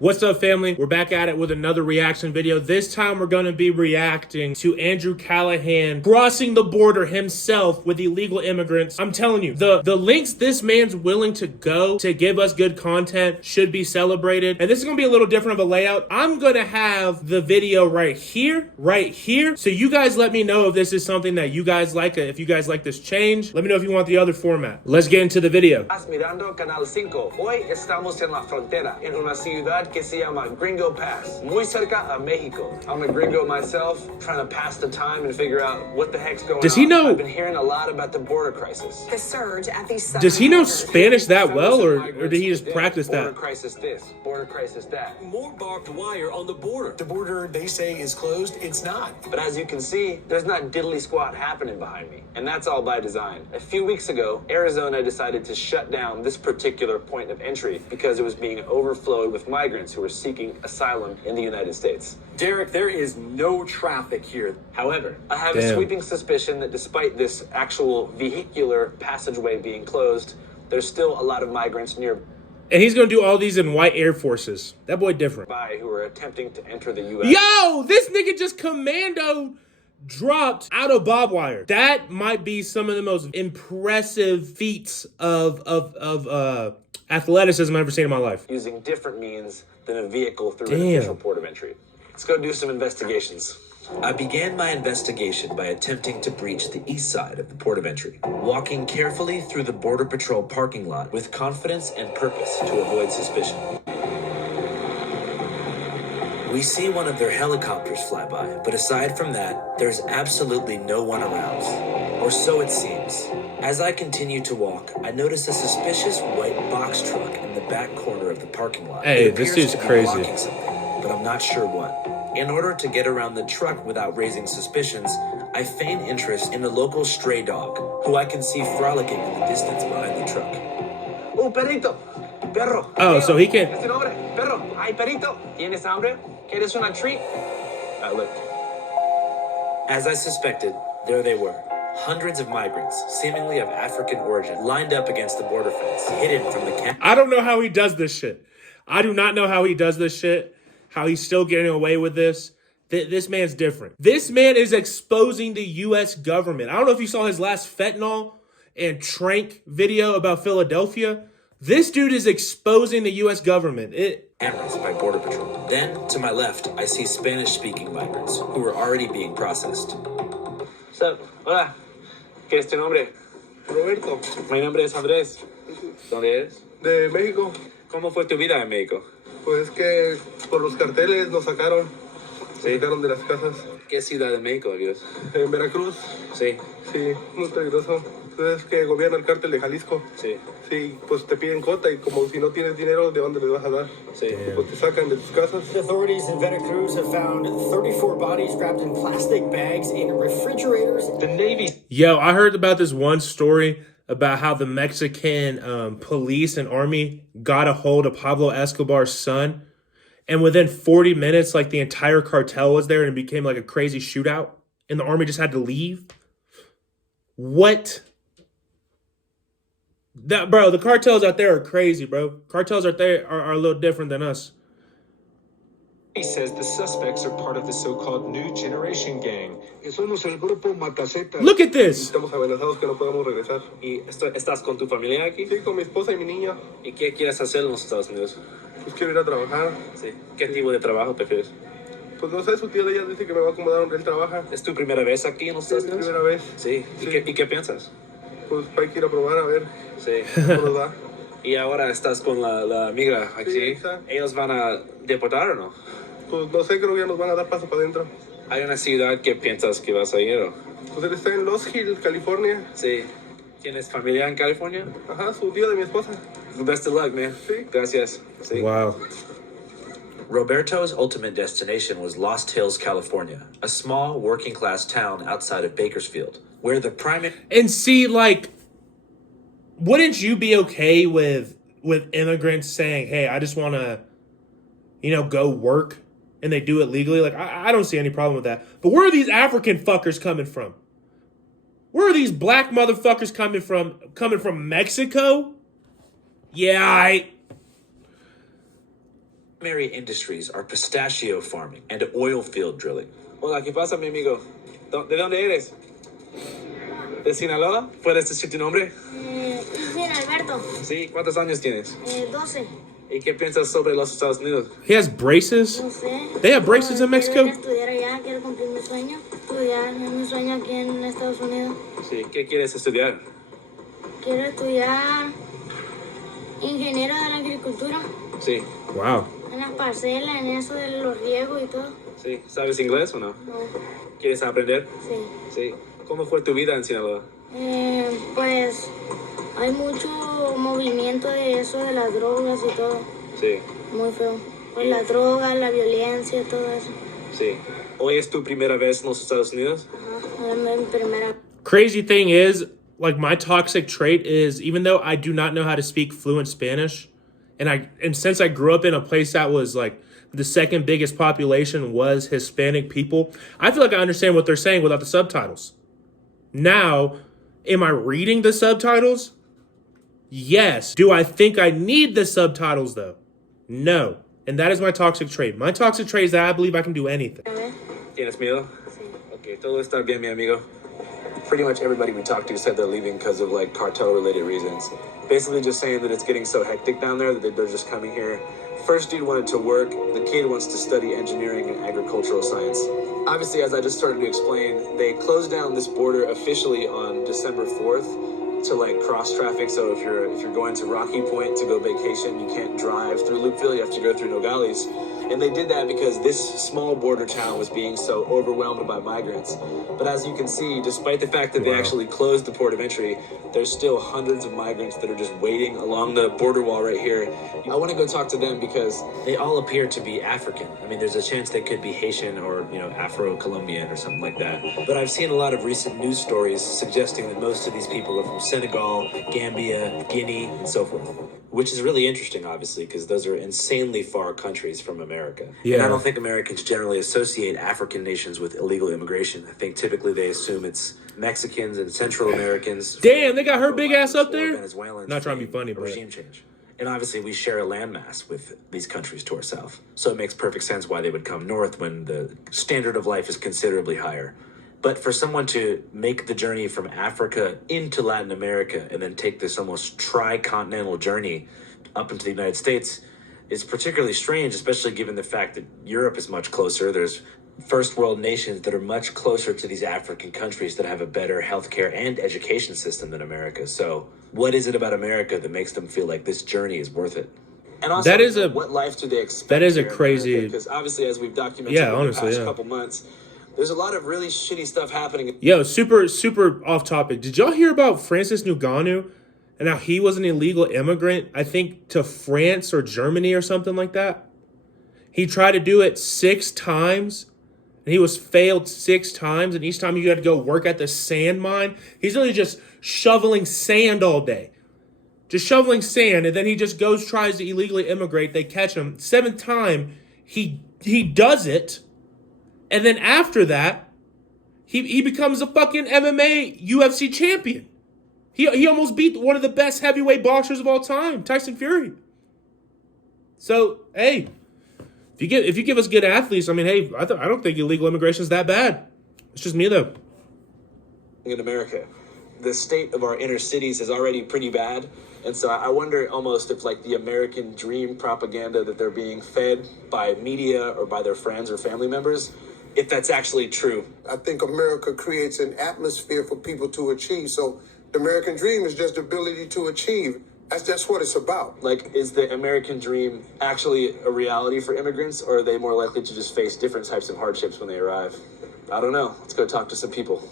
What's up, family? We're back at it with another reaction video. This time we're going to be reacting to Andrew Callaghan crossing the border himself with illegal immigrants. I'm telling you, the lengths this man's willing to go to give us good content should be celebrated. And this is going to be a little different of a layout. I'm going to have the video right here. So you guys let me know if this is something that you guys like, if you guys like this change. Let me know if you want the other format. Let's get into the video. Estás mirando Canal 5. Hoy estamos en la frontera, en una ciudad que se llama Gringo Pass, muy cerca a Mexico. I'm a gringo myself, trying to pass the time and figure out what the heck's going on. Does he know? I've been hearing a lot about the border crisis. The surge at the southern Does he know border. Spanish that well, or did he just practice Border that? crisis this, border crisis that. More barbed wire on the border. The border, they say, is closed. It's not. But as you can see, there's not diddly squat happening behind me. And that's all by design. A few weeks ago, Arizona decided to shut down this particular point of entry because it was being overflowed with migrants who were seeking asylum in the United States. Derek, there is no traffic here. However, I have a sweeping suspicion that despite this actual vehicular passageway being closed, there's still a lot of migrants nearby And he's going to do all these in white Air Forces. That boy different. who are attempting to enter the U.S. Yo, this nigga just commando dropped out of barbed wire. That might be some of the most impressive feats of athleticism I've ever seen in my life. using different means than a vehicle through an Damn. official port of entry. Let's go do some investigations. I began my investigation by attempting to breach the east side of the port of entry, walking carefully through the Border Patrol parking lot with confidence and purpose to avoid suspicion. We see one of their helicopters fly by, but aside from that, there's absolutely no one around. Or so it seems. As I continue to walk, I notice a suspicious white box truck in the back corner of the parking lot. Hey, It this appears dude's to be crazy. blocking something, but I'm not sure what. In order to get around the truck without raising suspicions, I feign interest in a local stray dog, who I can see frolicking in the distance behind the truck. Oh, perrito! Perro! Oh, so he can... Este nombre, perro! Ay, perrito! ¿Tienes hambre? ¿Quieres una treat? I looked. As I suspected, there they were. Hundreds of migrants, seemingly of African origin, lined up against the border fence, hidden from the camp. I don't know how he does this shit. I do not know how he does this shit. How he's still getting away with this. This man's different. This man is exposing the U.S. government. I don't know if you saw his last fentanyl and trank video about Philadelphia. This dude is exposing the U.S. government. Cameras by Border Patrol. Then, to my left, I see Spanish-speaking migrants who are already being processed. So, hola. ¿Qué es tu nombre? Roberto, Mi nombre es Andrés. ¿Dónde eres? de México. ¿Cómo fue tu vida en México? Pues que por los carteles nos sacaron. Nos sacaron de las casas. ¿Qué ciudad de México, Dios? En Veracruz, Sí, sí, muy peligroso. Entonces que gobierna el cártel de Jalisco. sí, Sí, pues te piden cota y como si no tienes dinero, ¿de dónde les vas a dar? sí. Pues te sacan de tus casas. Authorities in Veracruz have found 34 bodies wrapped in plastic bags in refrigerators. The Navy. Yo, I heard about this one story about how the Mexican police and army got a hold of Pablo Escobar's son. And within 40 minutes, like the entire cartel was there and it became like a crazy shootout. And the army just had to leave. What? That, bro, the cartels out there are crazy, bro. Cartels out there are a little different than us. He says the suspects are part of the so-called New Generation Gang. Somos el grupo Mataceta. Look at this. Estamos amenazados que no podemos regresar. ¿Y estás con tu familia aquí? Sí, con mi esposa y mi niña. ¿Y qué quieres hacer en los Estados Unidos? Pues quiero ir a trabajar. Sí. ¿Qué tipo de trabajo prefieres? Pues no sé, su tía de ella dice que me va a acomodar donde él trabaja. ¿Es tu primera vez aquí en los Sí, Estados mi Unidos? primera vez. Sí. ¿Y qué piensas? Pues hay que ir a probar a ver Sí. cómo nos va. ¿Y ahora estás con la amiga aquí? Sí, exacto. ¿Ellos van a deportar o no? Pues no sé, creo que ya nos van a dar paso para adentro. ¿Hay una ciudad que piensas que vas a ir o? Pues él está en Los Hills, California. Sí. ¿Tienes familia en California? Ajá, su tío de mi esposa. Best of luck, man. Sí. Gracias. Sí. Wow. Roberto's ultimate destination was Lost Hills, California, a small working-class town outside of Bakersfield, where the primary... And see, like, wouldn't you be okay with immigrants saying, hey, I just want to, go work, and they do it legally? Like, I don't see any problem with that. But where are these African fuckers coming from? Where are these black motherfuckers coming from? Coming from Mexico? Yeah, Primary industries are pistachio farming and oil field drilling. Hola, ¿qué pasa, mi amigo? ¿De dónde eres? ¿De Sinaloa? ¿Puedes decir tu nombre? Bien, Alberto. Sí, ¿cuántos años tienes? 12. ¿Y qué piensas sobre los Estados Unidos? He has braces. No sé. They have braces in Mexico? Quiero estudiar allá, quiero cumplir mi sueño. Estudiar, es mi sueño aquí en Estados Unidos. Sí, ¿qué quieres estudiar? Quiero estudiar ingeniero de la agricultura. Sí, Wow. En las parcelas, en eso de los riegos y todo. sí. ¿Sabes inglés o no? No, ¿Quieres aprender? sí. Sí. ¿Cómo fue tu vida en Sinaloa? Pues hay mucho movimiento de eso, de las drogas y todo. Sí, Muy feo. Pues la droga, la violencia, todo eso. sí. ¿Hoy es tu primera vez en los Estados Unidos? Ajá, es mi primera. Crazy thing is, like, my toxic trait is, even though I do not know how to speak fluent Spanish, and since I grew up in a place that was like the second biggest population was Hispanic people, I feel like I understand what they're saying without the subtitles. Now, am I reading the subtitles? Yes. Do I think I need the subtitles though? No. And that is my toxic trait. My toxic trait is that I believe I can do anything. ¿Tienes miedo? Sí. Okay, todo está bien, mi amigo. Pretty much everybody we talked to said they're leaving because of like cartel-related reasons. Basically just saying that it's getting so hectic down there that they're just coming here. First dude wanted to work. The kid wants to study engineering and agricultural science. Obviously, as I just started to explain, they closed down this border officially on December 4th to like cross traffic. So if you're going to Rocky Point to go vacation, you can't drive through Loopville. You have to go through Nogales. And they did that because this small border town was being so overwhelmed by migrants. But as you can see, despite the fact that they actually closed the port of entry, there's still hundreds of migrants that are just waiting along the border wall right here. I want to go talk to them because They all appear to be African. I mean, there's a chance they could be Haitian or, Afro-Colombian or something like that. But I've seen a lot of recent news stories suggesting that most of these people are from Senegal, Gambia, Guinea, and so forth. Which is really interesting, obviously, because those are insanely far countries from America. Yeah. And I don't think Americans generally associate African nations with illegal immigration. I think typically they assume it's Mexicans and Central Americans. Damn, they got her big ass up or there? Venezuelans Not trying to be fleeing funny, a but- regime change. And obviously, we share a landmass with these countries to our south. So it makes perfect sense why they would come north when the standard of life is considerably higher. But for someone to make the journey from Africa into Latin America and then take this almost tri-continental journey up into the United States is particularly strange, especially given the fact that Europe is much closer. There's first world nations that are much closer to these African countries that have a better healthcare and education system than America. So what is it about America that makes them feel like this journey is worth it? And also, That is a- what life do they expect? that is a here in crazy- America? Because obviously, as we've documented Yeah, in honestly, the past yeah. couple months, there's a lot of really shitty stuff happening. Yo, super off topic. Did y'all hear about Francis Ngannou and how he was an illegal immigrant, I think, to France or Germany or something like that? He tried to do it 6 times, and he was failed 6 times, and each time you had to go work at the sand mine. He's really just shoveling sand all day. Just shoveling sand, and then he just goes, tries to illegally immigrate. They catch him. 7th time, he does it. And then after that, he becomes a fucking MMA UFC champion. He almost beat one of the best heavyweight boxers of all time, Tyson Fury. So, hey, if you give us good athletes, I mean, hey, I don't think illegal immigration is that bad. It's just me, though. In America, the state of our inner cities is already pretty bad. And so I wonder almost if like the American dream propaganda that they're being fed by media or by their friends or family members, if that's actually true. I think America creates an atmosphere for people to achieve. So the American dream is just the ability to achieve. That's what it's about. Like, is the American dream actually a reality for immigrants, or are they more likely to just face different types of hardships when they arrive? I don't know. Let's go talk to some people.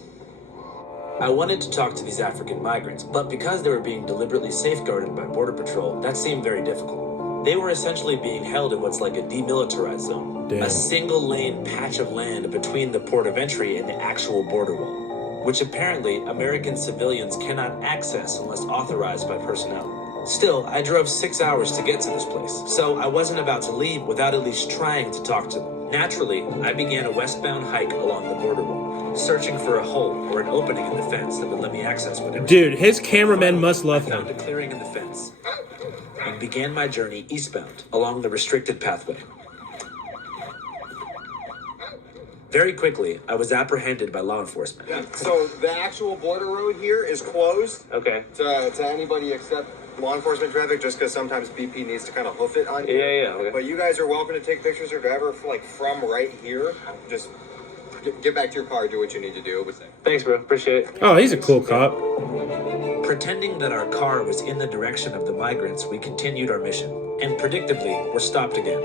I wanted to talk to these African migrants, but because they were being deliberately safeguarded by Border Patrol, that seemed very difficult. They were essentially being held in what's like a demilitarized zone, Damn. a single lane patch of land between the port of entry and the actual border wall, which apparently American civilians cannot access unless authorized by personnel. Still, I drove 6 hours to get to this place, so I wasn't about to leave without at least trying to talk to them. Naturally, I began a westbound hike along the border wall, searching for a hole or an opening in the fence that would let me access whatever. Dude, his cameramen must love I found him. a clearing in the fence and began my journey eastbound along the restricted pathway. Very quickly, I was apprehended by law enforcement. Yeah, so the actual border road here is closed Okay. to anybody except law enforcement traffic, just because sometimes BP needs to kind of hoof it on you. Yeah. Okay. But you guys are welcome to take pictures or whatever, from right here. Just get back to your car, do what you need to do. Thanks, bro. Appreciate it. Oh, he's a cool cop. Pretending that our car was in the direction of the migrants, we continued our mission. And predictably, were stopped again.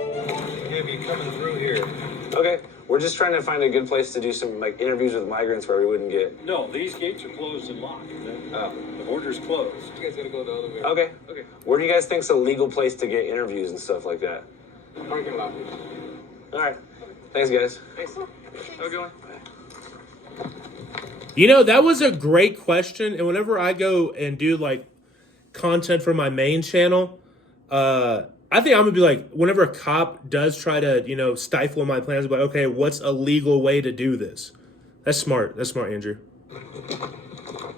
You'll be coming through here. Okay. We're just trying to find a good place to do some interviews with migrants where we wouldn't get. No, these gates are closed and locked. The border's closed. You guys gotta go the other way. Okay. Where do you guys think's a legal place to get interviews and stuff like that? Parking lot. All right. Thanks, guys. Thanks. Have a good one. You know, that was a great question. And whenever I go and do content for my main channel, I think I'm gonna be whenever a cop does try to, stifle my plans, but okay, what's a legal way to do this? That's smart. That's smart, Andrew.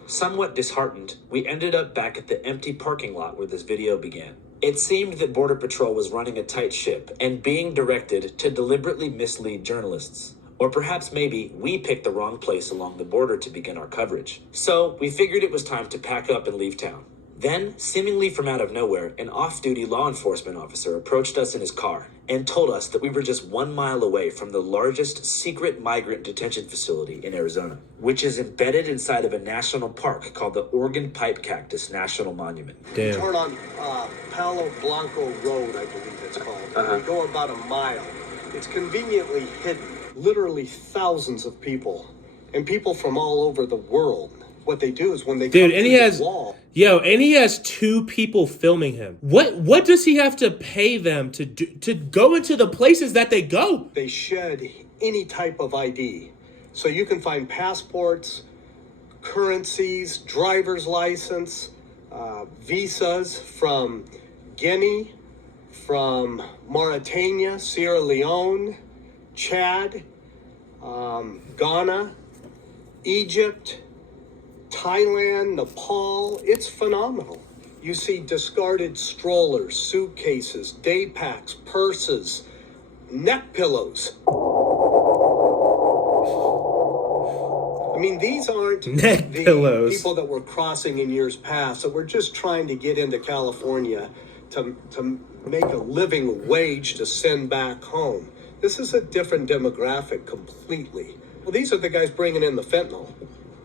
Somewhat disheartened, we ended up back at the empty parking lot where this video began. It seemed that Border Patrol was running a tight ship and being directed to deliberately mislead journalists. Or perhaps maybe we picked the wrong place along the border to begin our coverage. So we figured it was time to pack up and leave town. Then, seemingly from out of nowhere, an off-duty law enforcement officer approached us in his car and told us that we were just 1 mile away from the largest secret migrant detention facility in Arizona, which is embedded inside of a national park called the Oregon Pipe Cactus National Monument. Damn. Turn on Palo Blanco Road, I believe it's called. We go about a mile. It's conveniently hidden. Literally thousands of people, and people from all over the world. What they do is when they come and to he the has wall, and he has 2 people filming him. What does he have to pay them to do to go into the places that they go? they shed any type of ID. So you can find passports, currencies, driver's license, visas from Guinea, from Mauritania, Sierra Leone, Chad, Ghana, Egypt, Thailand, Nepal. It's phenomenal. You see discarded strollers, suitcases, day packs, purses, neck pillows. I mean, these aren't Neck the pillows. people that were crossing in years past that were just trying to get into California to make a living wage to send back home. This is a different demographic completely. Well, these are the guys bringing in the fentanyl.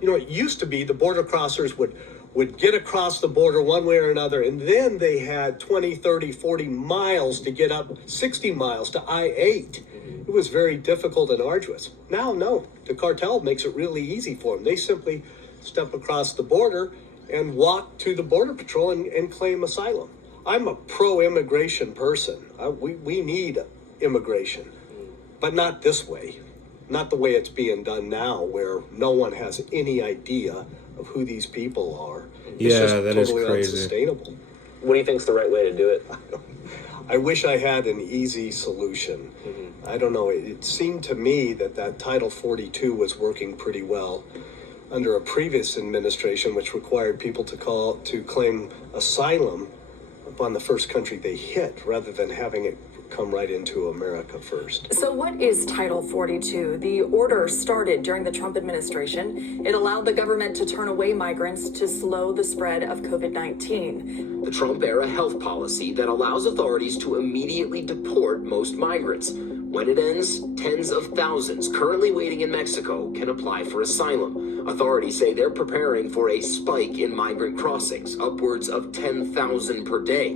It used to be the border crossers would get across the border one way or another, and then they had 20, 30, 40 miles to get up, 60 miles to I-8. It was very difficult and arduous. Now, no, the cartel makes it really easy for them. They simply step across the border and walk to the Border Patrol and claim asylum. I'm a pro-immigration person. We need immigration, but not this way. Not the way it's being done now, where no one has any idea of who these people are. It's Yeah, just that is totally crazy. unsustainable. What do you think's the right way to do it? I wish I had an easy solution. I don't know. It seemed to me that Title 42 was working pretty well under a previous administration, which required people to claim asylum upon the first country they hit, rather than having it come right into America first. So what is Title 42? The order started during the Trump administration. It allowed the government to turn away migrants to slow the spread of COVID-19. The Trump-era health policy that allows authorities to immediately deport most migrants. When it ends, tens of thousands currently waiting in Mexico can apply for asylum. Authorities say they're preparing for a spike in migrant crossings, upwards of 10,000 per day.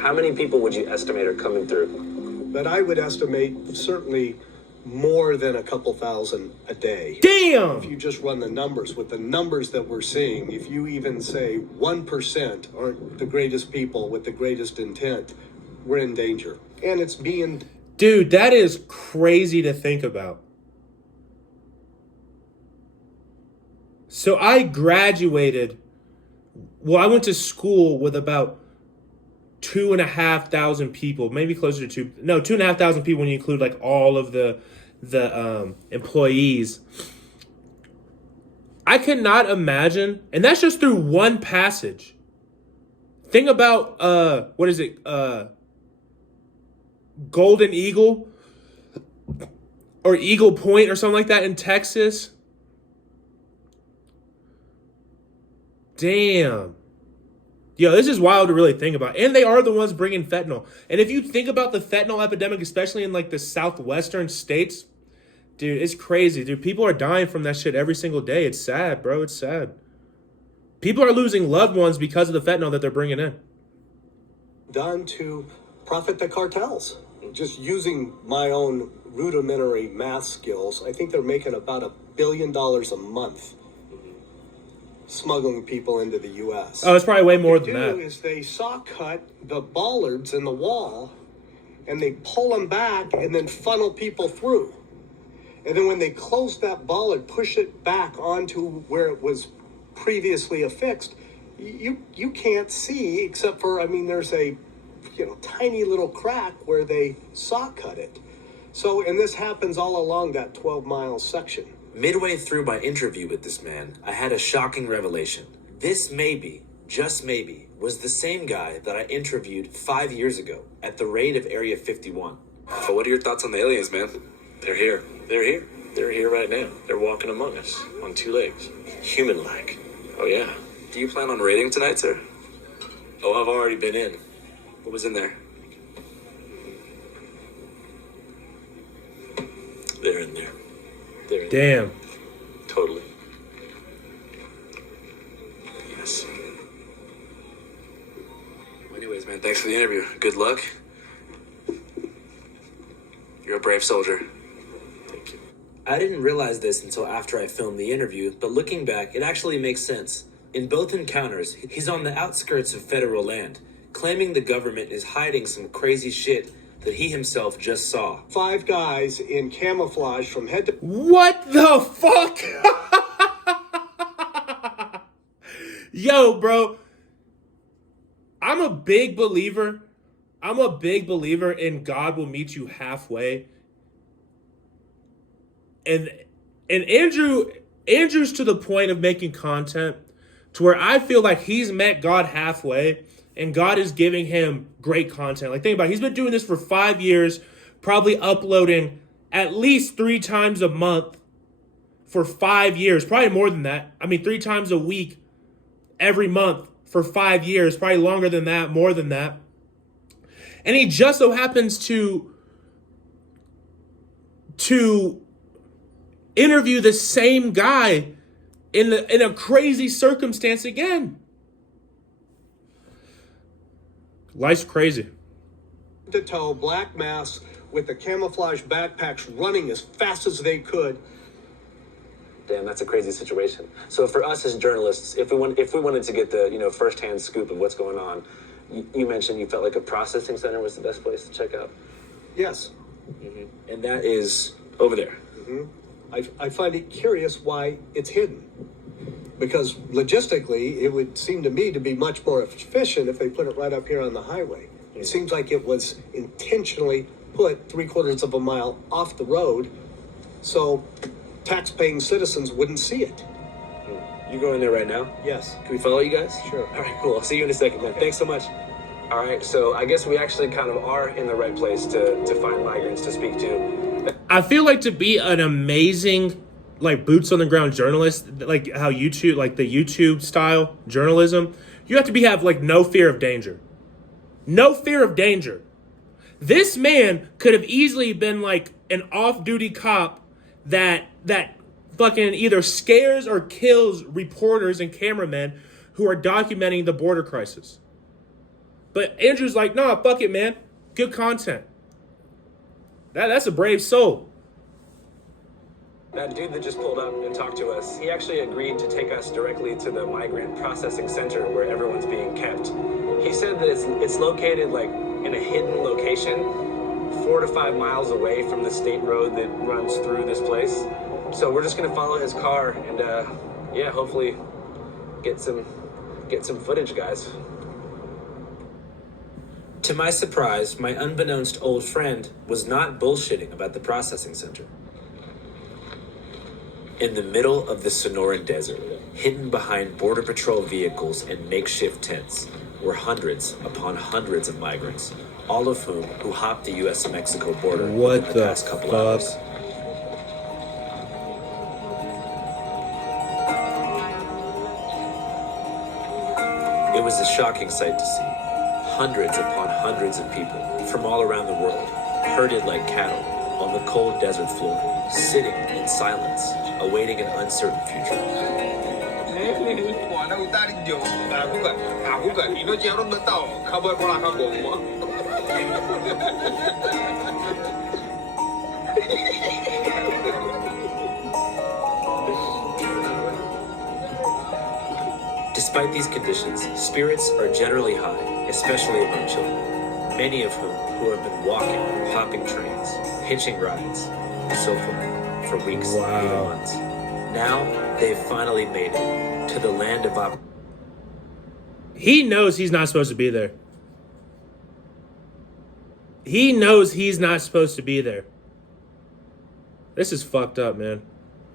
How many people would you estimate are coming through? But I would estimate certainly more than a couple thousand a day. Damn! If you just run the numbers, with the numbers that we're seeing, if you even say 1% aren't the greatest people with the greatest intent, we're in danger. And it's being... Dude, that is crazy to think about. So I graduated, I went to school with about 2,500 people, maybe closer to 2,500 people when you include like all of the employees. I cannot imagine, and that's just through one passage. Think about what is it? Golden Eagle or Eagle Point or something like that in Texas. Damn. Yo, this is wild to really think about. And they are the ones bringing fentanyl. And if you think about the fentanyl epidemic, especially in like the southwestern states, dude, it's crazy. Dude, people are dying from that shit every single day. It's sad, bro. It's sad. People are losing loved ones because of the fentanyl that they're bringing in. Done to profit the cartels. Just using my own rudimentary math skills, I think they're making about $1 billion a month smuggling people into the U.S. Oh, it's probably way more than that. What they do is they saw cut the bollards in the wall, and they pull them back and then funnel people through. And then when they close that bollard, push it back onto where it was previously affixed, you can't see except for, there's a tiny little crack where they saw cut it. So, and this happens all along that 12-mile section. Midway through my interview with this man, I had a shocking revelation. This maybe, just maybe, was the same guy that I interviewed 5 years ago at the raid of Area 51. So what are your thoughts on the aliens, man? They're here. They're here. They're here right now. They're walking among us on two legs. Human-like. Oh, yeah. Do you plan on raiding tonight, sir? Oh, I've already been in. What was in there? They're in there. They're in Damn. there. Totally. Yes. Anyways, man, thanks for the interview. Good luck. You're a brave soldier. Thank you. I didn't realize this until after I filmed the interview, but looking back, it actually makes sense. In both encounters, he's on the outskirts of federal land, claiming the government is hiding some crazy shit that he himself just saw. 5 guys in camouflage from head to... What the fuck? Yo, bro. I'm a big believer in God will meet you halfway. And Andrew's to the point of making content to where I feel like he's met God halfway and God is giving him great content. Like, think about it. He's been doing this for 5 years, probably uploading at least 3 times a month for 5 years, probably more than that. 3 times a week, every month for 5 years, probably longer than that, more than that. And he just so happens to interview the same guy in a crazy circumstance again. Life's crazy. To toe, black masks with the camouflage backpacks running as fast as they could. Damn, that's a crazy situation. So for us as journalists, if we wanted to get the firsthand scoop of what's going on, you mentioned you felt like a processing center was the best place to check out. Yes. Mm-hmm. And that is over there. Mm-hmm. I find it curious why it's hidden. Because logistically, it would seem to me to be much more efficient if they put it right up here on the highway. It seems like it was intentionally put 3/4 of a mile off the road so tax-paying citizens wouldn't see it. You going there right now? Yes. Can we follow you guys? Sure. All right, cool. I'll see you in a second, man. Thanks so much. All right, so I guess we actually kind of are in the right place to find migrants to speak to. I feel like to be an amazing, boots on the ground journalist, like how YouTube, like the YouTube style journalism, you have to have no fear of danger. No fear of danger. This man could have easily been an off-duty cop that fucking either scares or kills reporters and cameramen who are documenting the border crisis. But Andrew's like, nah, fuck it, man. Good content. That's a brave soul. That dude that just pulled up and talked to us, he actually agreed to take us directly to the migrant processing center where everyone's being kept. He said that it's located in a hidden location, 4 to 5 miles away from the state road that runs through this place. So we're just gonna follow his car and hopefully get some footage, guys. To my surprise, my unbeknownst old friend was not bullshitting about the processing center. In the middle of the Sonoran Desert, hidden behind Border Patrol vehicles and makeshift tents, were hundreds upon hundreds of migrants, all of whom who hopped the U.S.-Mexico border within the past couple hours. It was a shocking sight to see. Hundreds upon hundreds of people from all around the world, herded like cattle on the cold desert floor, sitting in silence, awaiting an uncertain future. Despite these conditions, spirits are generally high, especially among children, many of whom who have been walking, hopping trains, hitching rides, and so forth for weeks and even months. Now they've finally made it to the land of He knows he's not supposed to be there. He knows he's not supposed to be there. This is fucked up, man.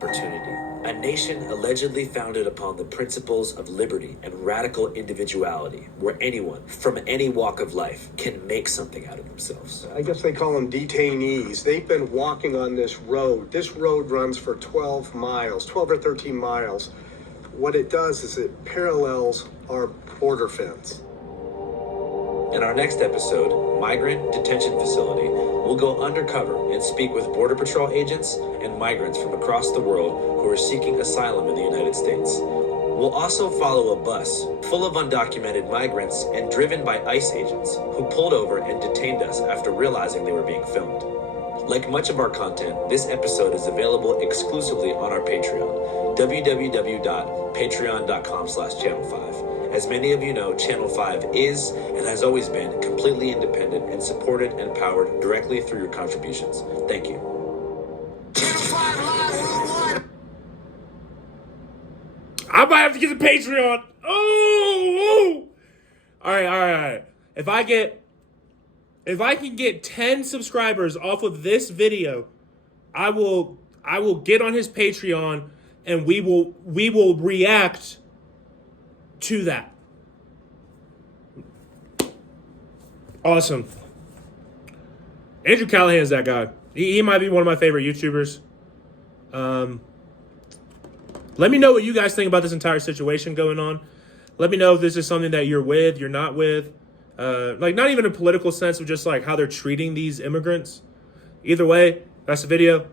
Opportunity. A nation allegedly founded upon the principles of liberty and radical individuality, where anyone from any walk of life can make something out of themselves. I guess they call them detainees. They've been walking on this road. This road runs for 12 miles, 12 or 13 miles. What it does is it parallels our border fence. In our next episode, Migrant Detention Facility, we'll go undercover and speak with Border Patrol agents and migrants from across the world who are seeking asylum in the United States. We'll also follow a bus full of undocumented migrants and driven by ICE agents who pulled over and detained us after realizing they were being filmed. Like much of our content, this episode is available exclusively on our Patreon, www.patreon.com/channel5. As many of you know, Channel 5 is and has always been completely independent and supported and powered directly through your contributions. Thank you. I might have to get the Patreon. Oh! All right. If I can get 10 subscribers off of this video, I will get on his Patreon and we will react to that. Awesome. Andrew Callaghan is that guy. He might be one of my favorite YouTubers. Let me know what you guys think about this entire situation going on. Let me know if this is something that you're with, you're not with. Like, not even in a political sense, but just like how they're treating these immigrants. Either way, that's the video.